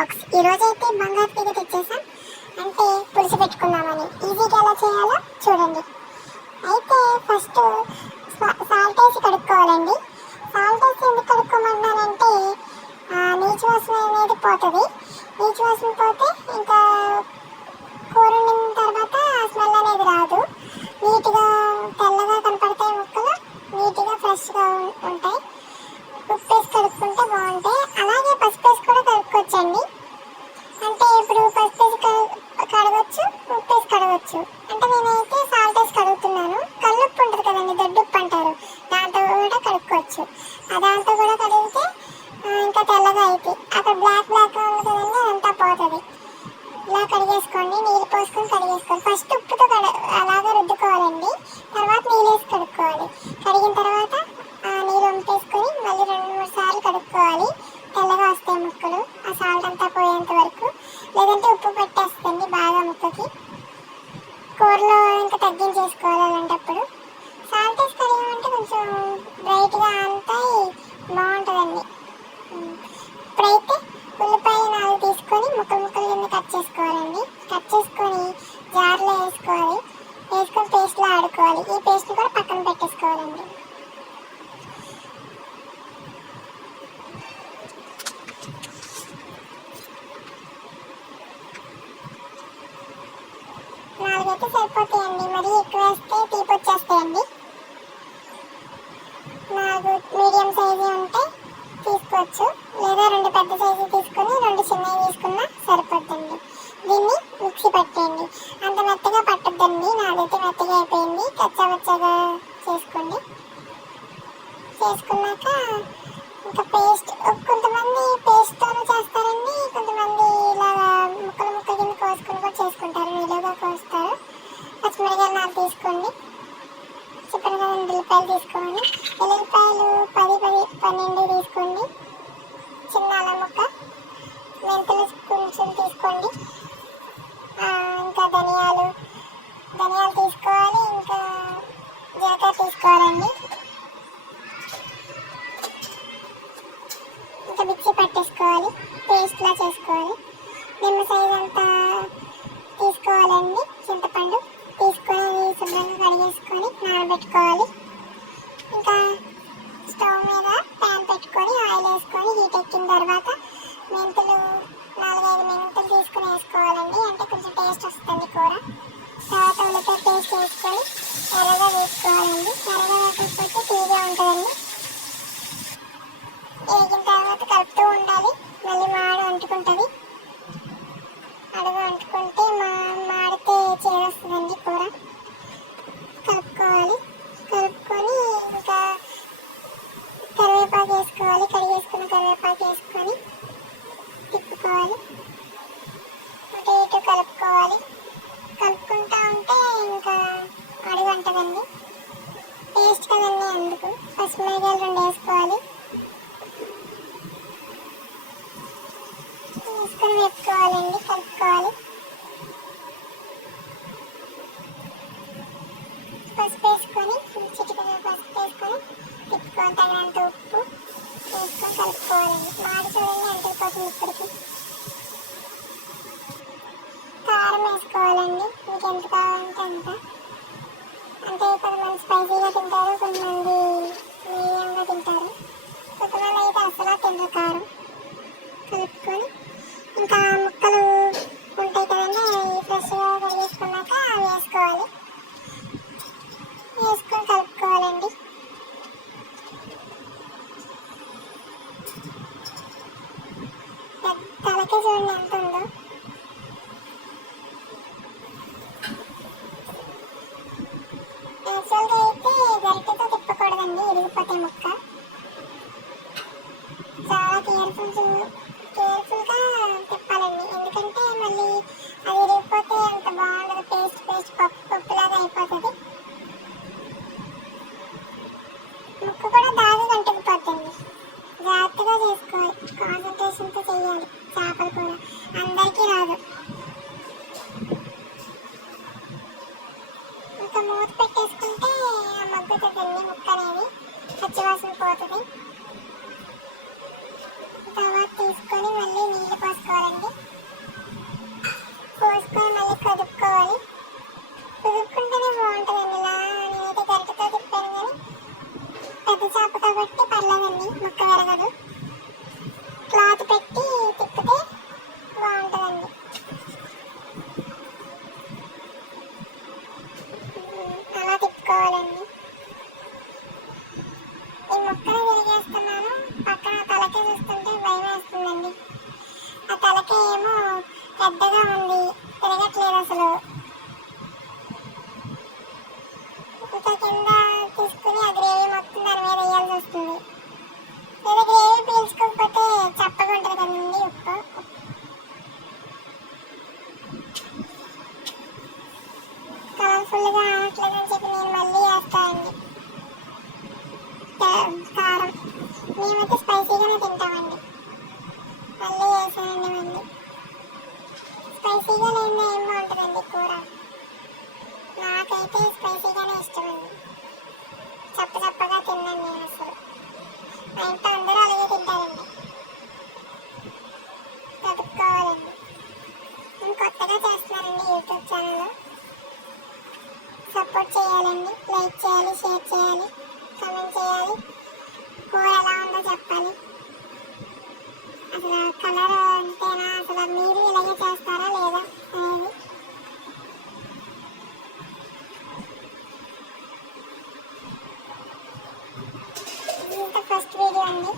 Box ఈ రోజు బంగారు తీగ తెచ్చేసాం అంటే పులుసు పెట్టుకుందామని. ఈజీగా ఎలా చేయాలో చూడండి. అయితే ఫస్ట్ సాల్ట్ వేసి కడుక్కోవాలండి. అంటే నేనైతే సాల్ట్ వేసి కడుగుతున్నాను. కళ్ళుప్పు ఉంటుంది కదండి దొడ్డుప్పు అంటారు. దాంతో కూడా కడుక్కోవచ్చు. దాంతో కూడా కడిగితే ఇంకా తెల్లగా అయితే అక్కడ బ్లాక్ బ్లాక్ ఉంది కదండి అదంతా పోతుంది. ఇలా కడిగేసుకోండి నీళ్ళు పోసుకొని కడిగేసుకోండి. ఫస్ట్ ఉప్పుతో కడ అలాగే రుద్దుకోవాలండి. చేసుకోవాలి అలాంటప్పుడు అయితే సరిపోతాయండి. మరీ ఎక్కువ వేస్తే తీపి వచ్చేస్తాయండి. నాకు మీడియం సైజు ఉంటే తీసుకోవచ్చు. లేదా రెండు పెద్ద సైజు తీసుకొని రెండు చిన్నవి తీసుకున్నా సరిపోతుంది దీన్ని మిక్సీ పట్టేయండి. అంత మెత్తగా పట్టద్దండి. నాదైతే మెత్తగా అయిపోయింది. కచ్చా పచ్చగా చేసుకోండి. చేసుకున్నాక ఉల్లిపాయలు తీసుకొని ఎల్లిపాయలు పది పది పన్నెండు తీసుకొని కరివేపాకు వేసుకొని తిప్పుకోవాలి. అటు ఇటు కలుపుకోవాలి. కలుపుకుంటా ఉంటే ఇంకా అడుగు అంటదండి టేస్ట్ కదండి అందుకు. పసుపు మిరగాయలు రెండు వేసుకోవాలి. అంటే కొంతమంది స్పైసీగా తింటారు కొంతమంది మీడియంగా తింటారు కొంతమంది అయితే అసలు తింటారు కారం కలుపుకొని ఇంకా కాన్సన్ట్రేషన్తో చేయాలి. చేపల కూర అందరికీ రాదు. ఇంకా మూత పెట్టేసుకుంటే ఆ మగ్గుతుంది అన్ని ముక్క అనేది పచ్చివాసన పోతుంది. తర్వాత తీసుకొని మళ్ళీ నీళ్ళు పోసుకోవాలండి. పోసుకొని మళ్ళీ కదుపుకోవాలి. కుదుపుకుంటేనే బాగుంటుందండి. ఇలా నేనైతే గరిటతో తిప్పాను కానీ పెద్ద చేప కాబట్టి పర్లేదండి. ముక్క విరగదు. ఫుల్గా ఆగట్లేదని చెప్పి నేను మళ్ళీ వేస్తానండి కారం. మేమైతే స్పైసీగానే తింటామండి. మళ్ళీ వేసానండి మళ్ళీ. స్పైసీగా లేదా ఏం బాగుంటుందండి కూర? లైక్ చేయాలి షేర్ చేయాలి కమెంట్ చేయాలి. కూర ఎలా ఉందో చెప్పాలి. అసలు కలర్ అంతేనా అసలు మీరు ఇలాగే చేస్తారా లేదా అనేది. ఇది ఫస్ట్ వీడియో అండి.